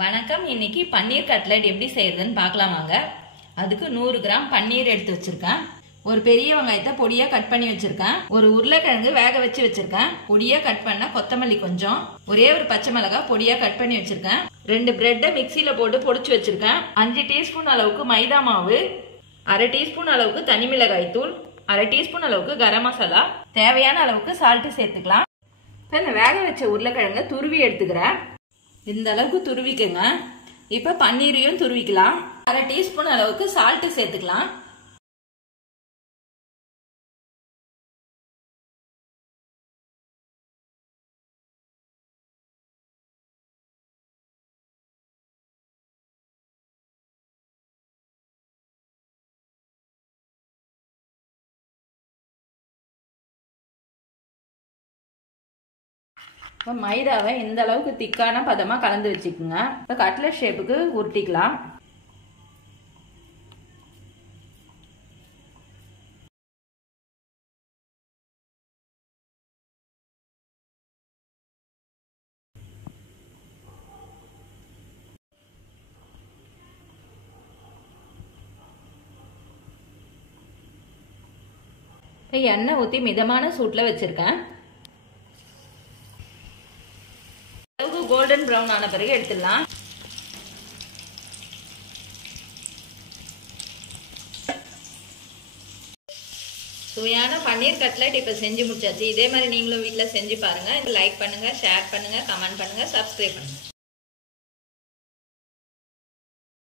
வணக்கம். இன்னைக்கு பன்னீர் கட்லெட் எப்படி செய்யறதுன்னு பார்க்கலாம் வாங்க. அதுக்கு 100 கிராம் பன்னீர் எடுத்து வச்சிருக்கேன். ஒரு பெரிய வெங்காயத்தை பொடியா கட் பண்ணி வச்சிருக்கேன். ஒரு உருளைக்கிழங்கு வேக வச்சு வச்சிருக்கேன். பொடியா கட் பண்ண கொத்தமல்லி கொஞ்சம், ஒரே ஒரு பச்சை மிளகாய் பொடியா கட் பண்ணி வச்சிருக்கேன். 2 பிரெட்டை மிக்சியில போட்டு பொடிச்சு வச்சிருக்கேன். 5 டீஸ்பூன் அளவுக்கு மைதா மாவு, 1/2 டீஸ்பூன் அளவுக்கு தனி மிளகாய் தூள், 1/2 டீஸ்பூன் அளவுக்கு கரம் மசாலா, தேவையான அளவுக்கு சால்ட் சேர்த்துக்கலாம். இப்போ இந்த வேக வச்ச உருளைக்கிழங்க துருவி எடுத்துக்கிறேன். இந்த அளவுக்கு துருவிக்குங்க. இப்ப பன்னீரையும் துருவிக்கலாம். 1/2 டீஸ்பூன் அளவுக்கு சால்ட் சேர்த்துக்கலாம். இப்போ மைதாவை இந்த அளவுக்கு திக்கான பதமா கலந்து வச்சுக்கோங்க. இப்போ கட்லெட் ஷேப்புக்கு உருட்டிக்கலாம். இப்போ எண்ணெய் ஊற்றி மிதமான சூட்டில் வச்சிருக்கேன். கோல்டன் பிரவுன் ஆன பிறகு எடுத்துடலாம். சுவையான பன்னீர் கட்லெட் இப்ப செஞ்சு முடிச்சாச்சு. இதே மாதிரி நீங்களும் வீட்டில் செஞ்சு பாருங்க. லைக் பண்ணுங்க, ஷேர் பண்ணுங்க, கமெண்ட் பண்ணுங்க, சப்ஸ்கிரைப் பண்ணுங்க.